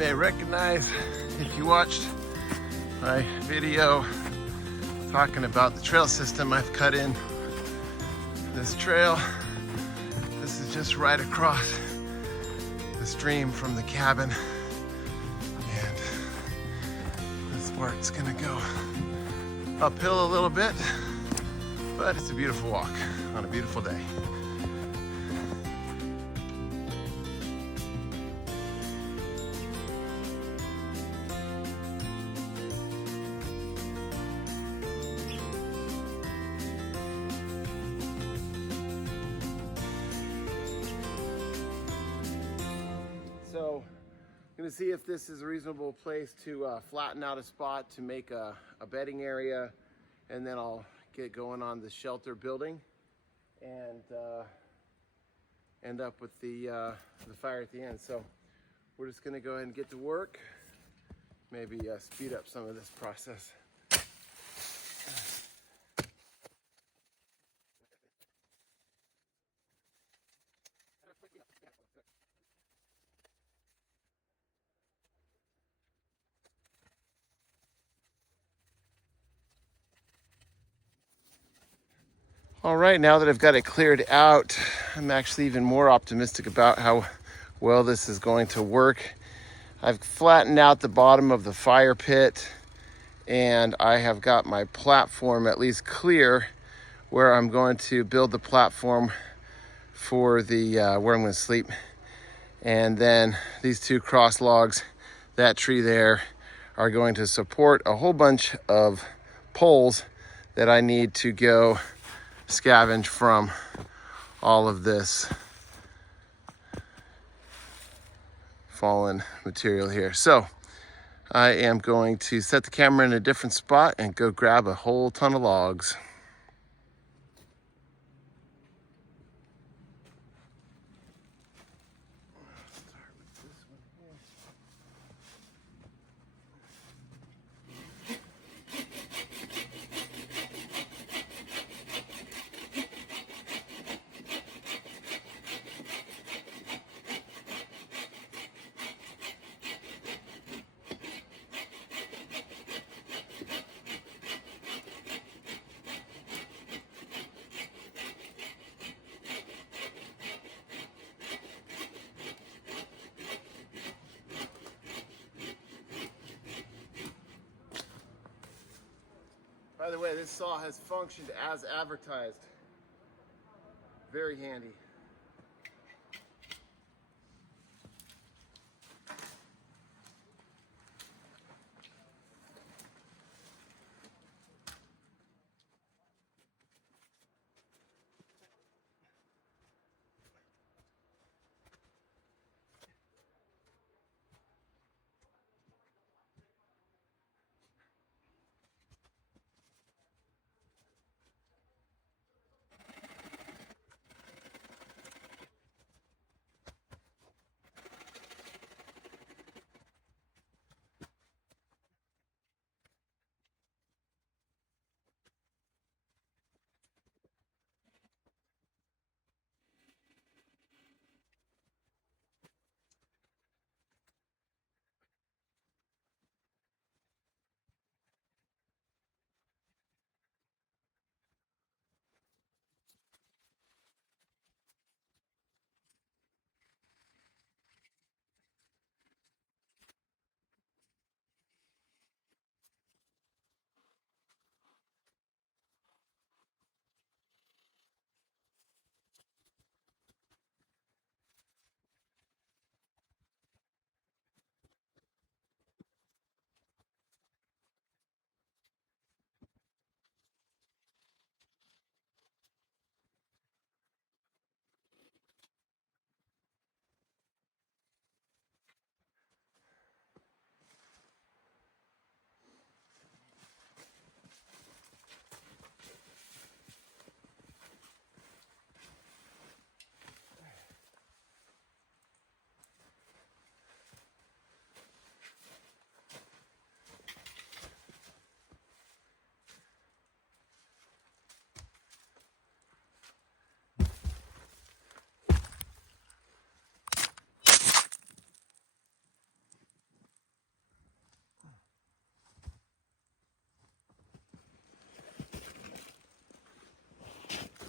may recognize if you watched my video talking about the trail system I've cut in this trail. This is just right across the stream from the cabin, and this work's gonna go uphill a little bit, but it's a beautiful walk on a beautiful day. So I'm gonna see if this is a reasonable place to flatten out a spot to make a bedding area, and then I'll get going on the shelter building and end up with the fire at the end. So we're just gonna go ahead and get to work, maybe speed up some of this process. All right, now that I've got it cleared out, I'm actually even more optimistic about how well this is going to work. I've flattened out the bottom of the fire pit, and I have got my platform at least clear where I'm going to build the platform for the where I'm going to sleep. And then these two cross logs, that tree there, are going to support a whole bunch of poles that I need to go scavenge from all of this fallen material here. So I am going to set the camera in a different spot and go grab a whole ton of logs. By the way, this saw has functioned as advertised. Very handy.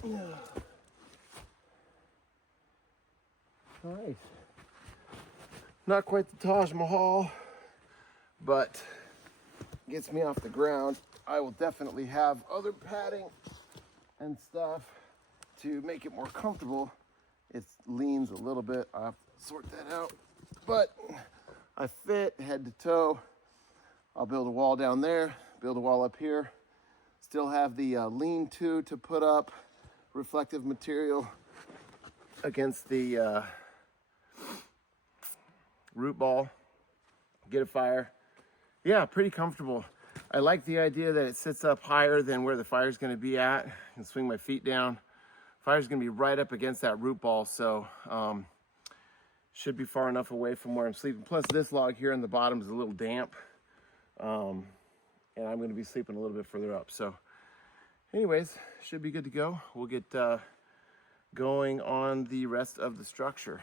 All right. Not quite the Taj Mahal, but gets me off the ground. I will definitely have other padding and stuff to make it more comfortable. It leans a little bit. I'll have to sort that out. But I fit head to toe. I'll build a wall down there, build a wall up here. Still have the lean-to to put up, reflective material against the root ball, get a fire. Yeah, pretty comfortable. I like the idea that it sits up higher than where the fire's gonna be at. I can swing my feet down. Fire's gonna be right up against that root ball, so should be far enough away from where I'm sleeping. Plus this log here in the bottom is a little damp. And I'm gonna be sleeping a little bit further up. So anyways, should be good to go. We'll get going on the rest of the structure.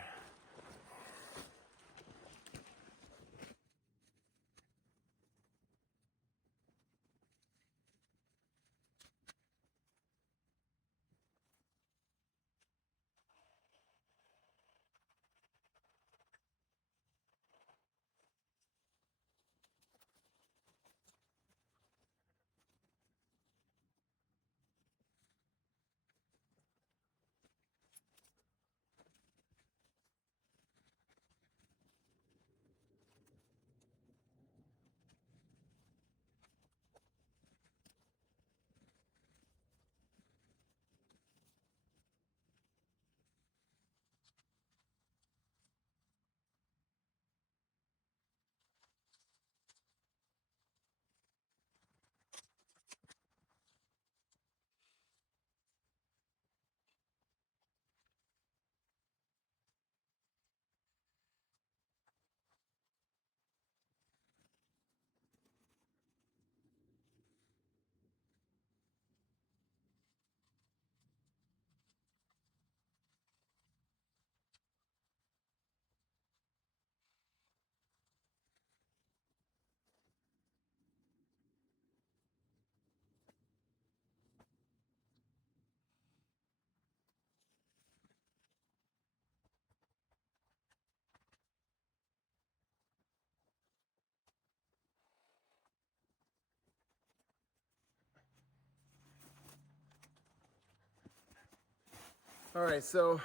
All right, so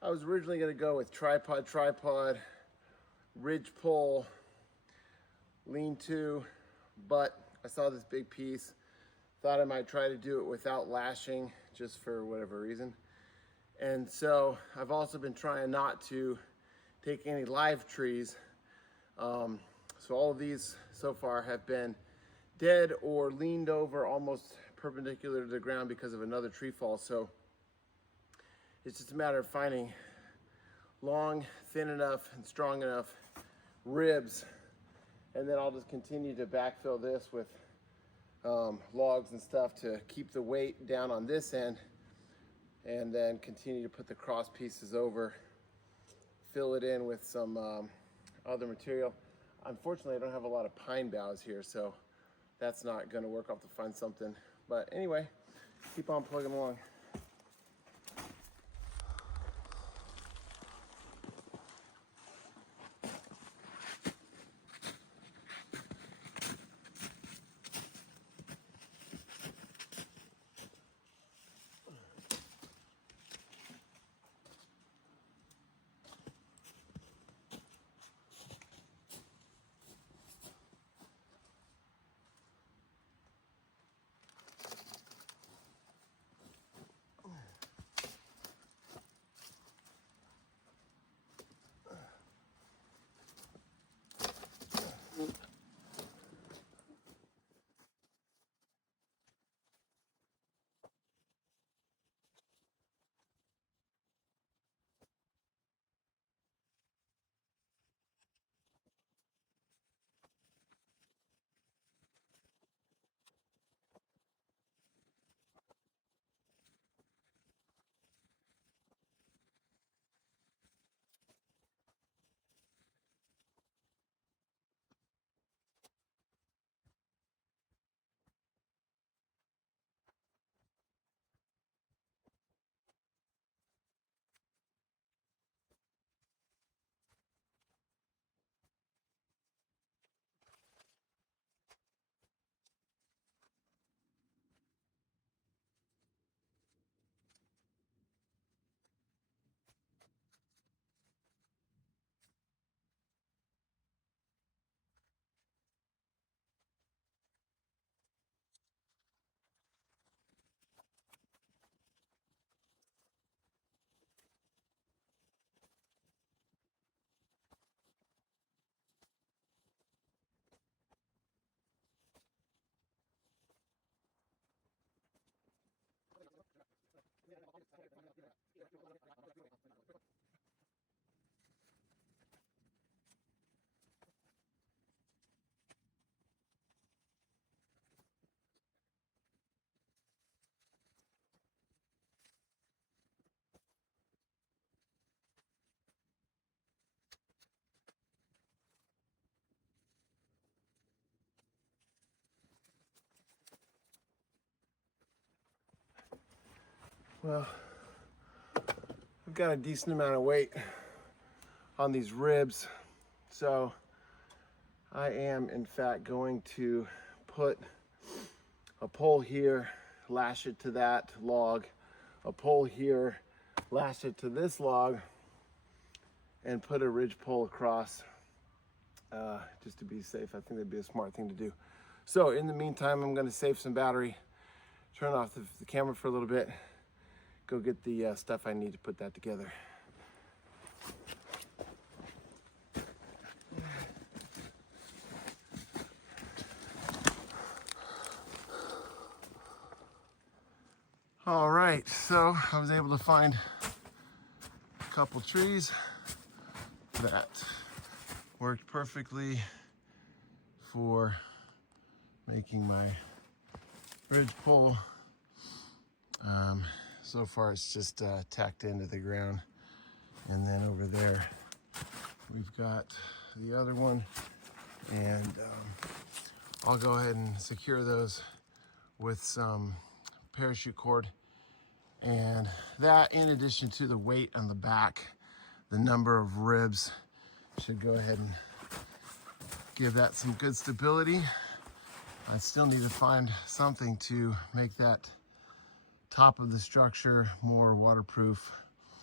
I was originally gonna go with tripod, ridge pole, lean-to, but I saw this big piece, thought I might try to do it without lashing, just for whatever reason. And so I've also been trying not to take any live trees. So all of these so far have been dead or leaned over almost perpendicular to the ground because of another tree fall. So it's just a matter of finding long, thin enough, and strong enough ribs. And then I'll just continue to backfill this with logs and stuff to keep the weight down on this end, and then continue to put the cross pieces over, fill it in with some other material. Unfortunately, I don't have a lot of pine boughs here, so that's not gonna work. I'll have to find something. But anyway, keep on plugging along. Well, I've got a decent amount of weight on these ribs, so I am in fact going to put a pole here, lash it to that log, a pole here, lash it to this log, and put a ridge pole across just to be safe. I think that'd be a smart thing to do. So in the meantime, I'm going to save some battery, turn off the camera for a little bit, go get the stuff I need to put that together. All right, so I was able to find a couple trees that worked perfectly for making my ridge pole. So far it's just tacked into the ground. And then over there, we've got the other one. And I'll go ahead and secure those with some parachute cord. And that, in addition to the weight on the back, the number of ribs should go ahead and give that some good stability. I still need to find something to make that top of the structure more waterproof.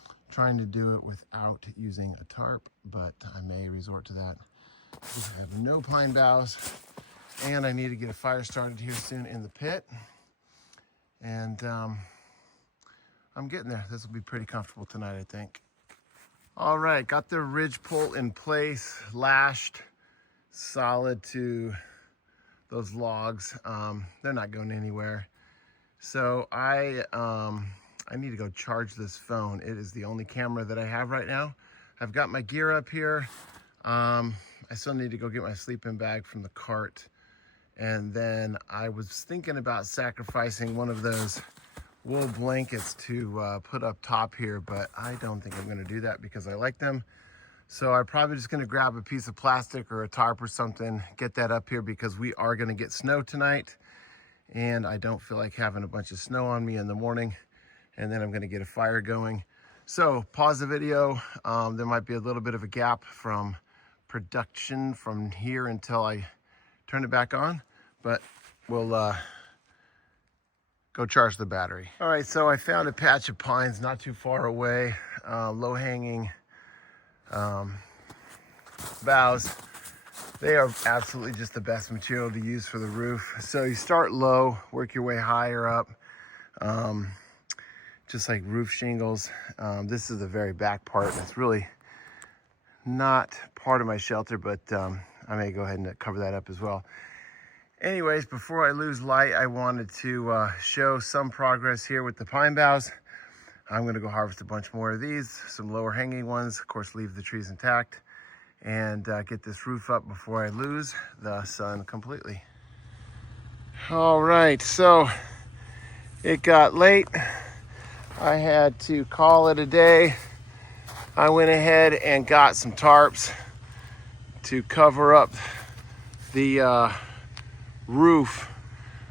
I'm trying to do it without using a tarp, but I may resort to that. I have no pine boughs, and I need to get a fire started here soon in the pit. And I'm getting there. This will be pretty comfortable tonight, I think. All right, got the ridge pole in place, lashed solid to those logs. They're not going anywhere. So I need to go charge this phone. It is the only camera that I have right now. I've got my gear up here. I still need to go get my sleeping bag from the cart. And then I was thinking about sacrificing one of those wool blankets to put up top here, but I don't think I'm gonna do that because I like them. So I'm probably just gonna grab a piece of plastic or a tarp or something, get that up here because we are gonna get snow tonight. And I don't feel like having a bunch of snow on me in the morning. And then I'm gonna get a fire going. So pause the video. There might be a little bit of a gap from production from here until I turn it back on, but we'll go charge the battery. All right, so I found a patch of pines not too far away, low-hanging boughs. They are absolutely just the best material to use for the roof. So you start low, work your way higher up, just like roof shingles. This is the very back part. It's really not part of my shelter, but I may go ahead and cover that up as well. Anyways, before I lose light, I wanted to show some progress here with the pine boughs. I'm gonna go harvest a bunch more of these, some lower hanging ones, of course leave the trees intact, and get this roof up before I lose the sun completely. All right, so it got late. I had to call it a day. I went ahead and got some tarps to cover up the roof.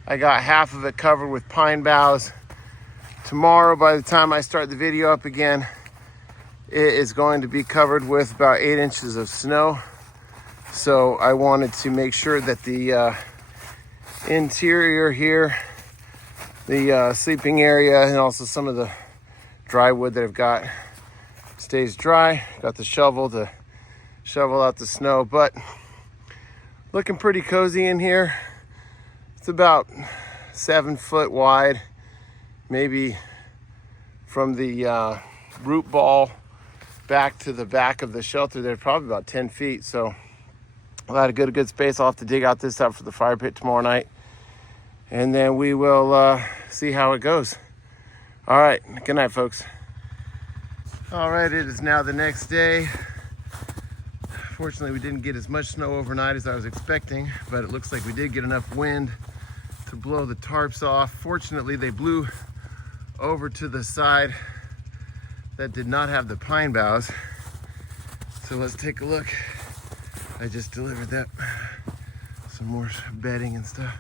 I got half of it covered with pine boughs. Tomorrow, by the time I start the video up again, it is going to be covered with about 8 inches of snow. So I wanted to make sure that the interior here, the sleeping area, and also some of the dry wood that I've got stays dry. Got the shovel to shovel out the snow, but looking pretty cozy in here. It's about 7 foot wide, maybe from the root ball back to the back of the shelter there, probably about 10 feet. So a lot of good space. I'll have to dig out this out for the fire pit tomorrow night, and then we will see how it goes. All right, good night, folks. All right, it is now the next day. Fortunately, we didn't get as much snow overnight as I was expecting, but it looks like we did get enough wind to blow the tarps off. Fortunately, they blew over to the side that did not have the pine boughs. So let's take a look. I just delivered that, some more bedding and stuff,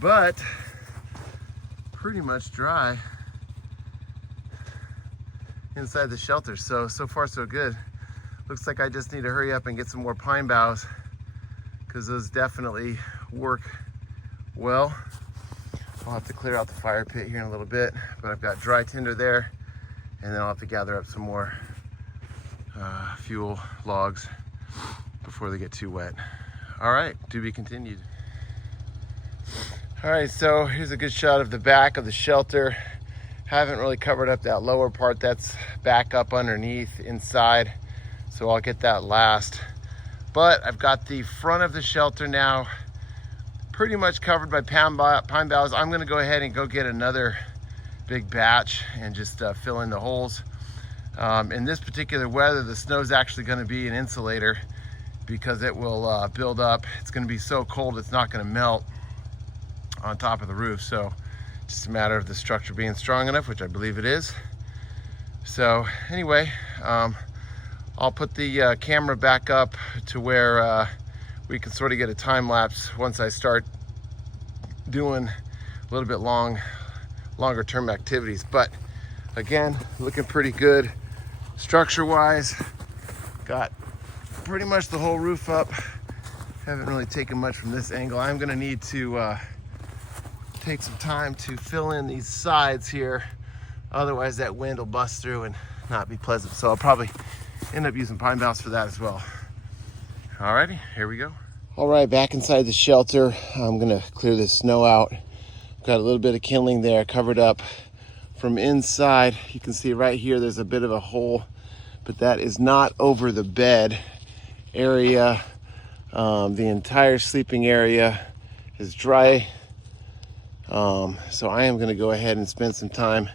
but pretty much dry inside the shelter. So far so good. Looks like I just need to hurry up and get some more pine boughs because those definitely work well. I'll have to clear out the fire pit here in a little bit, but I've got dry tinder there, and then I'll have to gather up some more fuel logs before they get too wet. All right, to be continued. All right, so here's a good shot of the back of the shelter. Haven't really covered up that lower part that's back up underneath inside, so I'll get that last. But I've got the front of the shelter now pretty much covered by pine boughs. I'm gonna go ahead and go get another big batch and just fill in the holes. In this particular weather, the snow is actually gonna be an insulator because it will build up. It's gonna be so cold it's not gonna melt on top of the roof. So just a matter of the structure being strong enough, which I believe it is. So anyway, I'll put the camera back up to where we can sort of get a time lapse once I start doing a little bit longer term activities. But again, looking pretty good structure wise. Got pretty much the whole roof up. Haven't really taken much from this angle. I'm gonna need to take some time to fill in these sides here. Otherwise that wind will bust through and not be pleasant. So I'll probably end up using pine boughs for that as well. Alrighty, here we go. All right, back inside the shelter. I'm gonna clear this snow out. Got a little bit of kindling there covered up from inside. You can see right here, there's a bit of a hole, but that is not over the bed area. The entire sleeping area is dry. So I am gonna go ahead and spend some time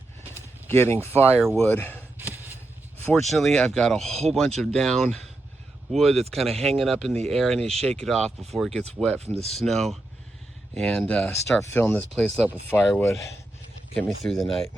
getting firewood. Fortunately, I've got a whole bunch of down wood that's kind of hanging up in the air. I need to shake it off before it gets wet from the snow and start filling this place up with firewood. Get me through the night.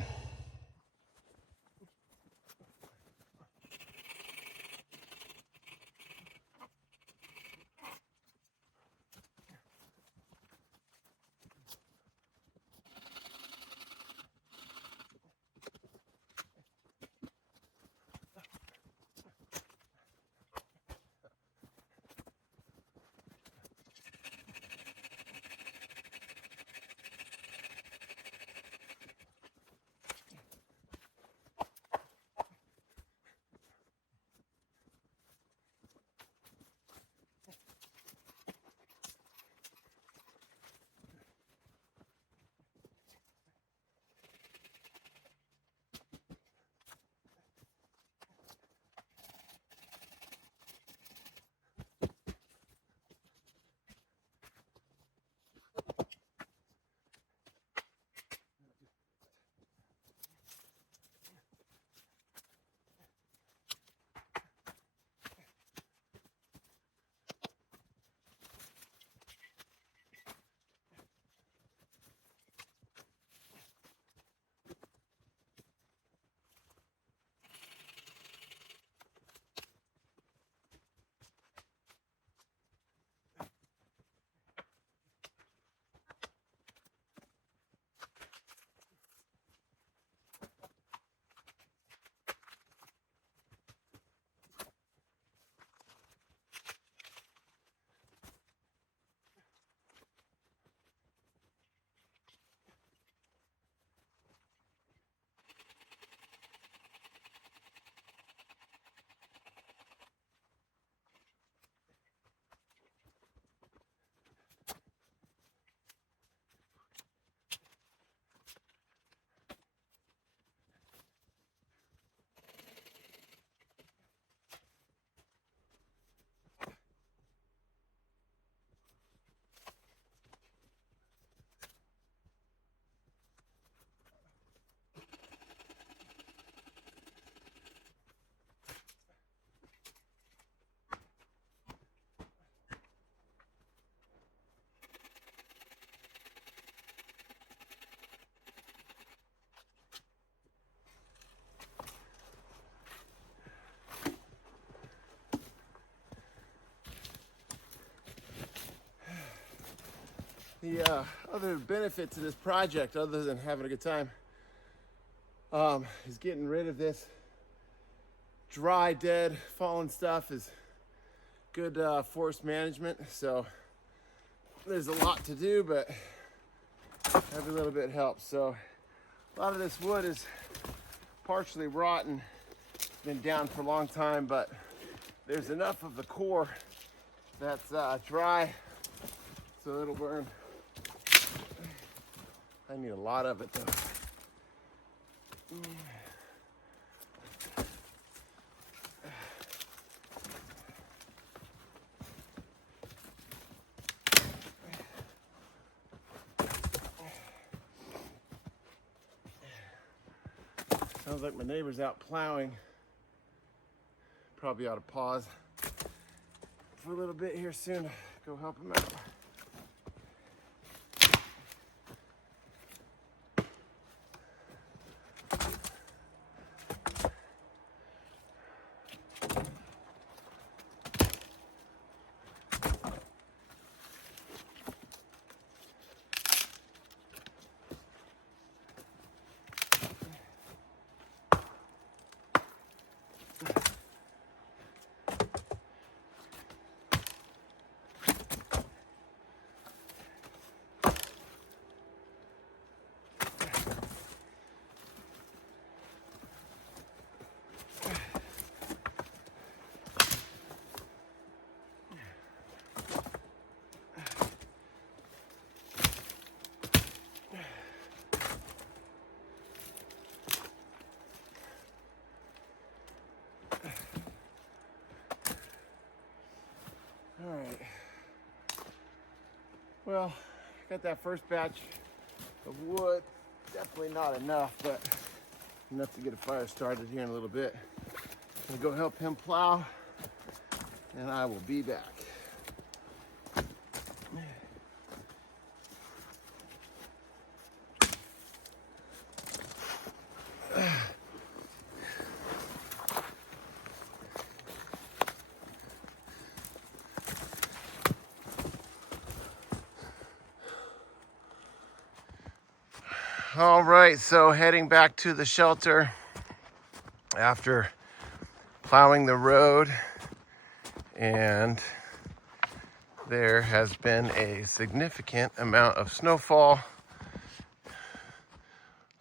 The other benefit to this project, other than having a good time, is getting rid of this dry, dead, fallen stuff is good forest management. So there's a lot to do, but every little bit helps. So a lot of this wood is partially rotten, been down for a long time, but there's enough of the core that's dry, so it'll burn. I need a lot of it though. Sounds like my neighbor's out plowing. Probably ought to pause for a little bit here soon. Go help him out. All right. Well, got that first batch of wood. Definitely not enough, but enough to get a fire started here in a little bit. I'm gonna go help him plow, and I will be back. All right, so heading back to the shelter after plowing the road, and there has been a significant amount of snowfall.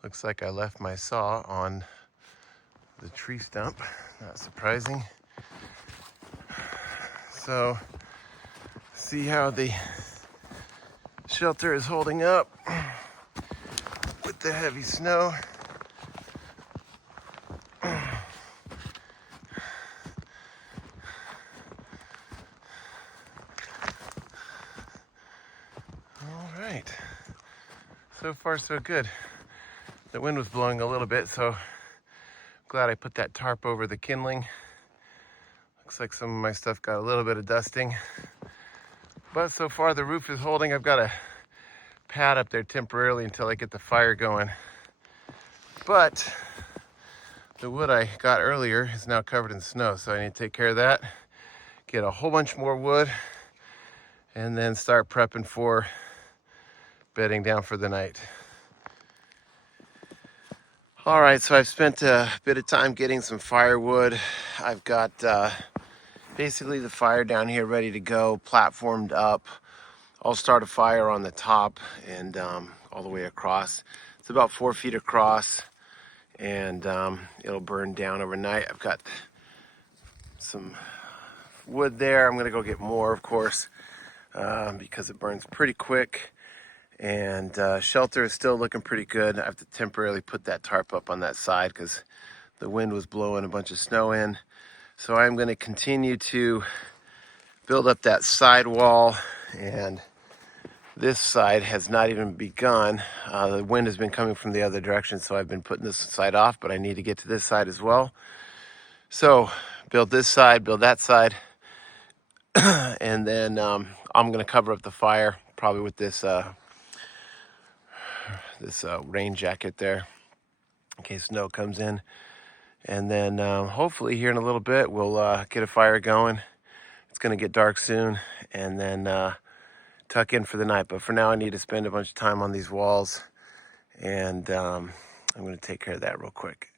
Looks like I left my saw on the tree stump, not surprising. So, see how the shelter is holding up with the heavy snow. All right, so far so good. The wind was blowing a little bit, so glad I put that tarp over the kindling. Looks like some of my stuff got a little bit of dusting, but so far the roof is holding. I've got a pad up there temporarily until I get the fire going. But the wood I got earlier is now covered in snow, so I need to take care of that, get a whole bunch more wood, and then start prepping for bedding down for the night. All right, so I've spent a bit of time getting some firewood. I've got basically the fire down here ready to go, platformed up. I'll start a fire on the top and all the way across. It's about 4 feet across, and it'll burn down overnight. I've got some wood there. I'm gonna go get more, of course, because it burns pretty quick. And shelter is still looking pretty good. I have to temporarily put that tarp up on that side because the wind was blowing a bunch of snow in. So I'm going to continue to build up that side wall, and this side has not even begun. The wind has been coming from the other direction, so I've been putting this side off, but I need to get to this side as well. So build this side, build that side, and then I'm going to cover up the fire probably with this rain jacket there in case snow comes in, and then hopefully here in a little bit we'll get a fire going. It's going to get dark soon, and then tuck in for the night. But for now, I need to spend a bunch of time on these walls, and I'm going to take care of that real quick.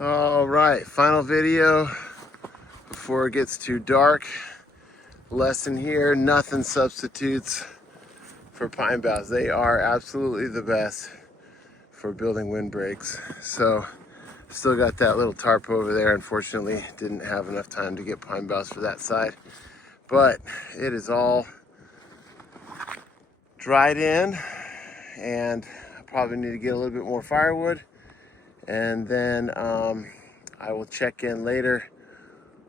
All right, final video before it gets too dark. Lesson here, nothing substitutes for pine boughs. They are absolutely the best for building windbreaks. So still got that little tarp over there. Unfortunately, didn't have enough time to get pine boughs for that side, but it is all dried in, and I probably need to get a little bit more firewood, and then I will check in later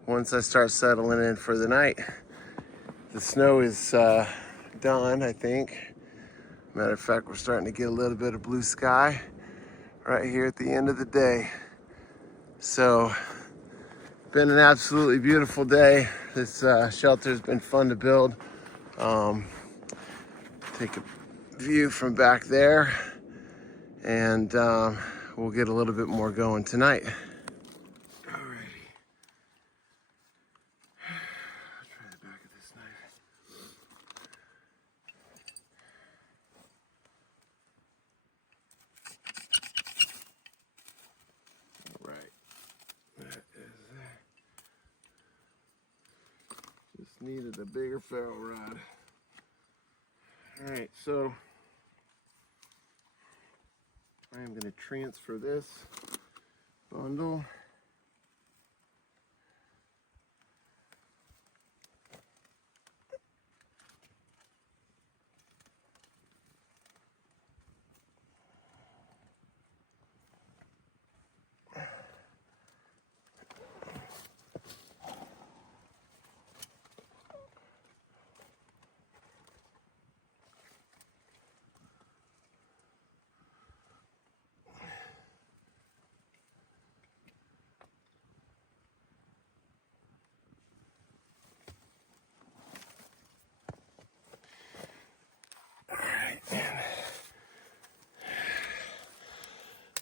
once I start settling in for the night. The snow is done, I think. Matter of fact, we're starting to get a little bit of blue sky right here at the end of the day. So, been an absolutely beautiful day. This shelter's been fun to build. Take a view from back there, and we'll get a little bit more going tonight. Alrighty. I'll try the back of this knife. Alright. That is that. Just needed a bigger ferro rod. Alright, so I am going to transfer this bundle.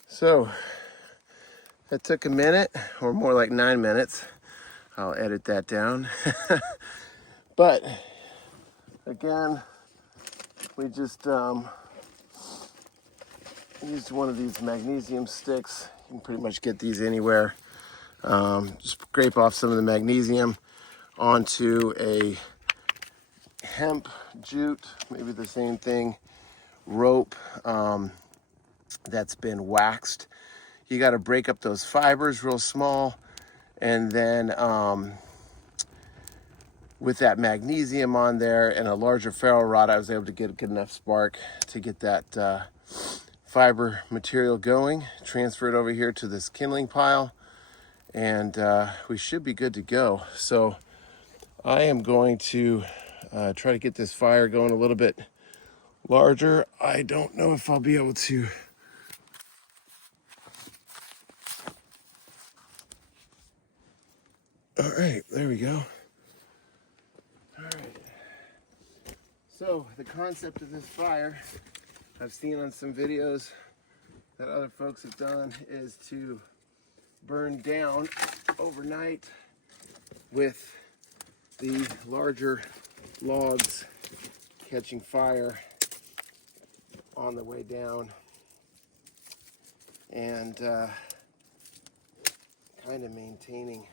So that took a minute, or more like 9 minutes. I'll edit that down. But again, we just used one of these magnesium sticks. You can pretty much get these anywhere. Just scrape off some of the magnesium onto a hemp jute, maybe the same thing, rope that's been waxed. You got to break up those fibers real small, and then with that magnesium on there and a larger ferro rod, I was able to get a good enough spark to get that fiber material going. Transfer it over here to this kindling pile, and we should be good to go. So I am going to try to get this fire going a little bit larger. I don't know if I'll be able to. All right, there we go. All right. So the concept of this fire, I've seen on some videos that other folks have done, is to burn down overnight with the larger logs catching fire on the way down, and kind of maintaining,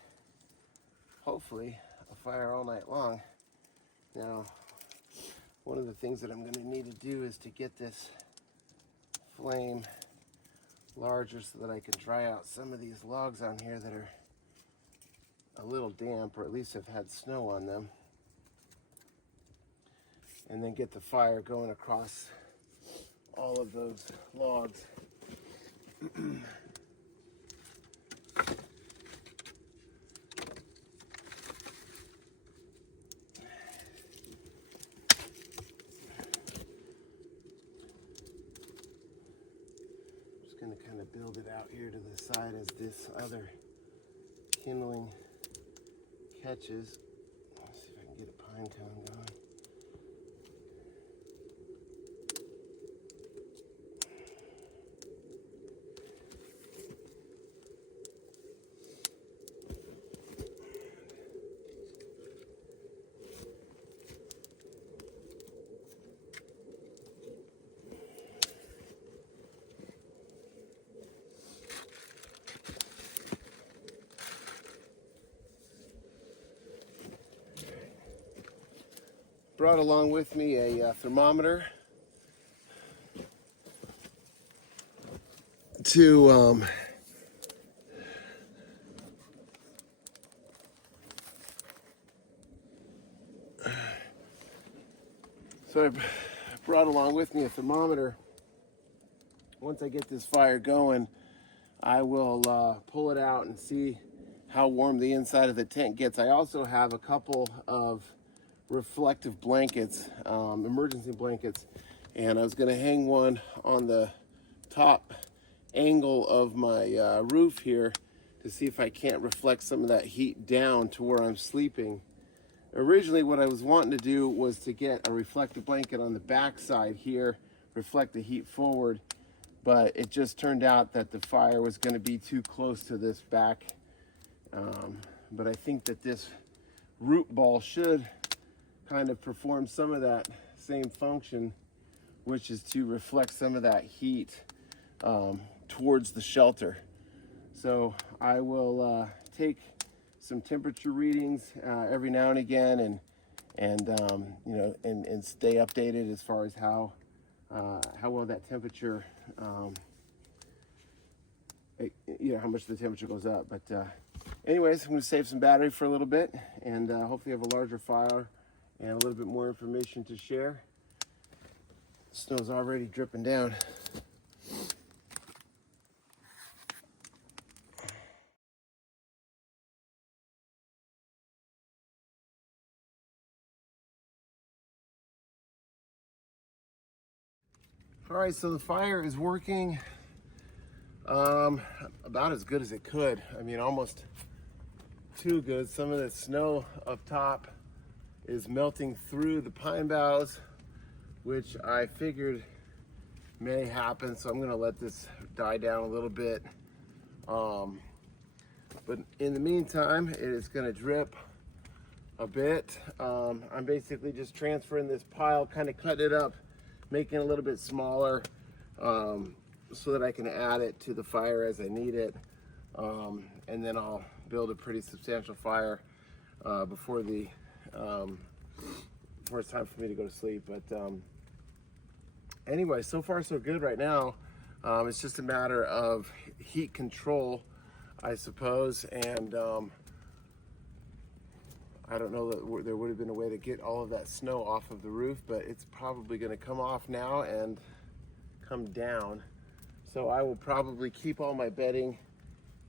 hopefully, a fire all night long. Now, one of the things that I'm going to need to do is to get this flame larger so that I can dry out some of these logs on here that are a little damp, or at least have had snow on them, and then get the fire going across all of those logs. Just going to kind kind of build it out here to the side as this other kindling catches. Let's see if I can get a pine cone going. Brought along with me a thermometer to so I brought along with me a thermometer. Once I get this fire going, I will pull it out and see how warm the inside of the tent gets. I also have a couple of reflective blankets, emergency blankets, and I was going to hang one on the top angle of my roof here to see if I can't reflect some of that heat down to where I'm sleeping. Originally what I was wanting to do was to get a reflective blanket on the back side here, reflect the heat forward, but it just turned out that the fire was going to be too close to this back. But I think that this root ball should kind of perform some of that same function, which is to reflect some of that heat towards the shelter. So I will take some temperature readings every now and again, and you know, and stay updated as far as how well that temperature, you know, how much the temperature goes up. But anyways, I'm going to save some battery for a little bit, and hopefully have a larger fire and a little bit more information to share. Snow's already dripping down. All right, so the fire is working about as good as it could. I mean, almost too good. Some of the snow up top is melting through the pine boughs, which I figured may happen, so I'm gonna let this die down a little bit. But in the meantime, it is gonna drip a bit. I'm basically just transferring this pile, kind of cutting it up, making it a little bit smaller, so that I can add it to the fire as I need it. And then I'll build a pretty substantial fire before it's time for me to go to sleep. But anyway, so far so good right now. It's just a matter of heat control, I suppose, and I don't know that there would have been a way to get all of that snow off of the roof, but it's probably going to come off now and come down. So I will probably keep all my bedding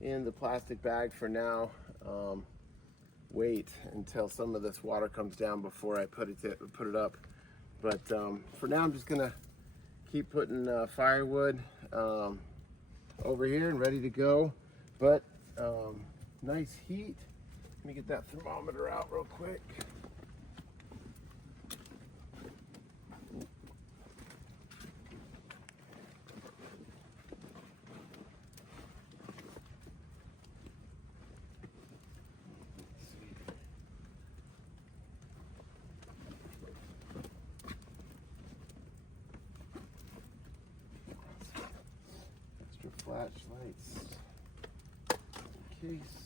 in the plastic bag for now. Wait until some of this water comes down before I put it up. But for now, I'm just gonna keep putting firewood over here and ready to go. But nice heat. Let me get that thermometer out real quick. Extra flashlights in case.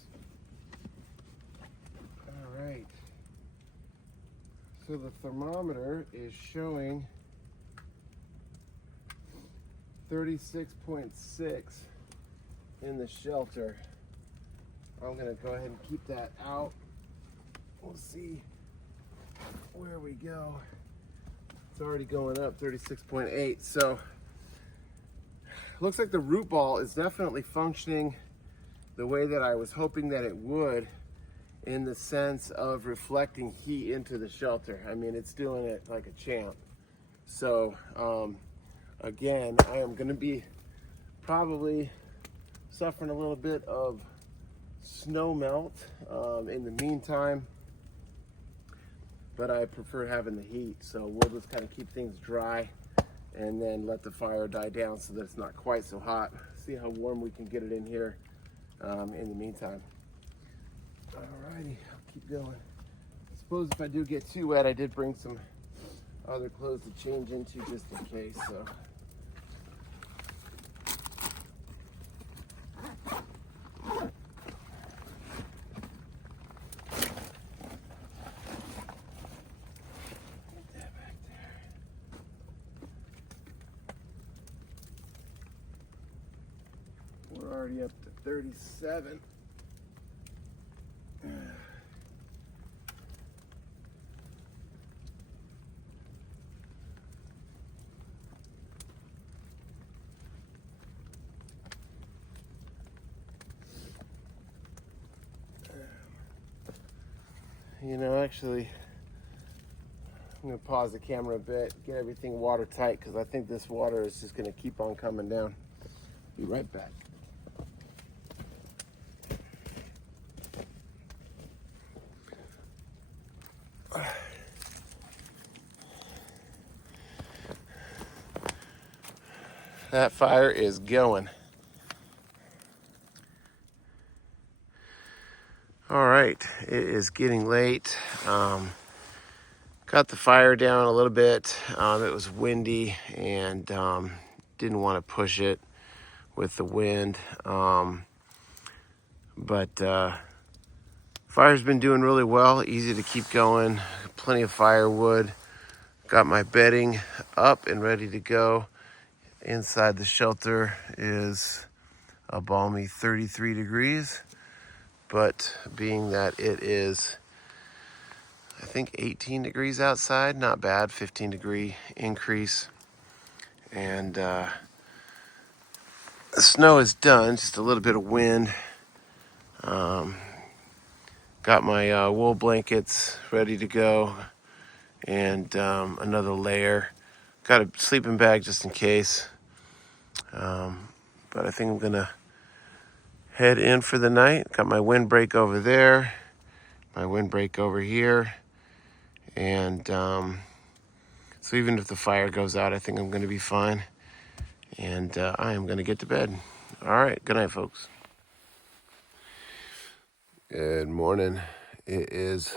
All right. So the thermometer is showing 36.6 in the shelter. I'm gonna go ahead and keep that out. We'll see where we go. It's already going up, 36.8. So looks like the root ball is definitely functioning the way that I was hoping that it would, in the sense of reflecting heat into the shelter. I mean, it's doing it like a champ. So again, I am going to be Probably suffering a little bit of snow melt in the meantime, but I prefer having the heat, so we'll just kind of keep things dry and then let the fire die down so that it's not quite so hot. See how warm we can get it in here in the meantime. Alrighty, I'll keep going. I suppose if I do get too wet, I did bring some other clothes to change into just in case. So. We're already up to 37. You know, actually, I'm going to pause the camera a bit, get everything watertight, because I think this water is just going to keep on coming down. Be right back. That fire is going. All right, it is getting late. Got the fire down a little bit. It was windy and didn't want to push it with the wind. But fire's been doing really well, easy to keep going. Plenty of firewood. Got my bedding up and ready to go. Inside the shelter is a balmy 33 degrees. But being that it is, I think 18 degrees outside, not bad, 15 degree increase. And the snow is done, just a little bit of wind. Got my wool blankets ready to go and another layer. Got a sleeping bag just in case. But I think I'm gonna head in for the night. Got my windbreak over there, my windbreak over here. And so even if the fire goes out, I think I'm gonna be fine. And I am gonna get to bed. All right, good night, folks. Good morning. It is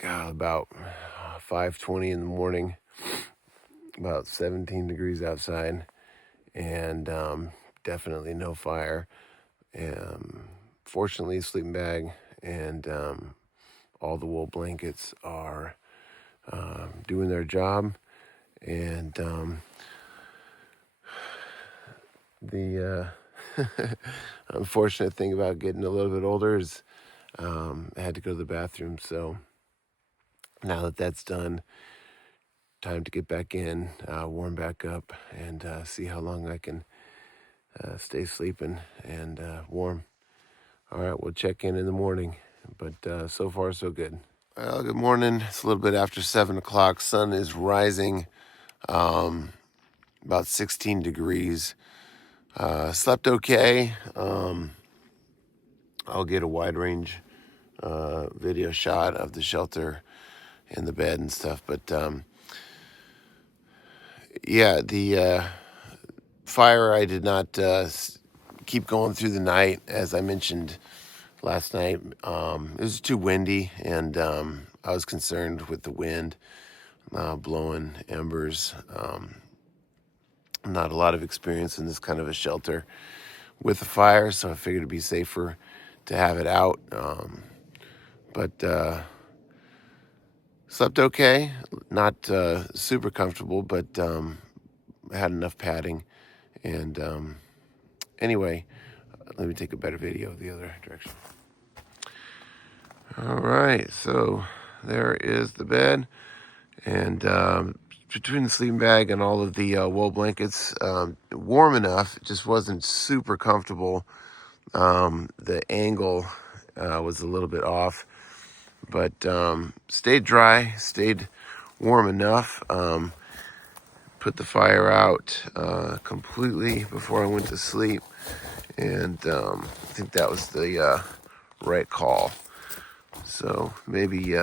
about 5:20 in the morning, about 17 degrees outside, and definitely no fire. Fortunately, sleeping bag and all the wool blankets are doing their job. And the unfortunate thing about getting a little bit older is I had to go to the bathroom. So now that that's done, time to get back in, warm back up, and see how long I can stay sleeping and warm. All right, we'll check in the morning, but so far so good. Well, good morning. It's a little bit after 7 o'clock. Sun is rising, about 16 degrees. Slept okay. I'll get a wide range video shot of the shelter and the bed and stuff. But yeah, the fire, I did not keep going through the night. As I mentioned last night, it was too windy, and I was concerned with the wind blowing embers. Not a lot of experience in this kind of a shelter with the fire, so I figured it'd be safer to have it out. But slept okay, not super comfortable, but had enough padding. And anyway, let me take a better video the other direction. All right, so there is the bed, and between the sleeping bag and all of the wool blankets, warm enough. It just wasn't super comfortable. The angle was a little bit off, but stayed dry, stayed warm enough. put the fire out completely before I went to sleep, and I think that was the right call. So maybe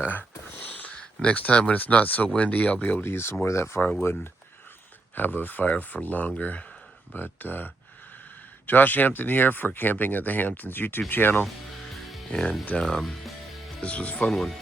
next time when it's not so windy, I'll be able to use some more of that firewood and have a fire for longer. But Josh Hampton here for Camping at the Hamptons YouTube channel, and this was a fun one.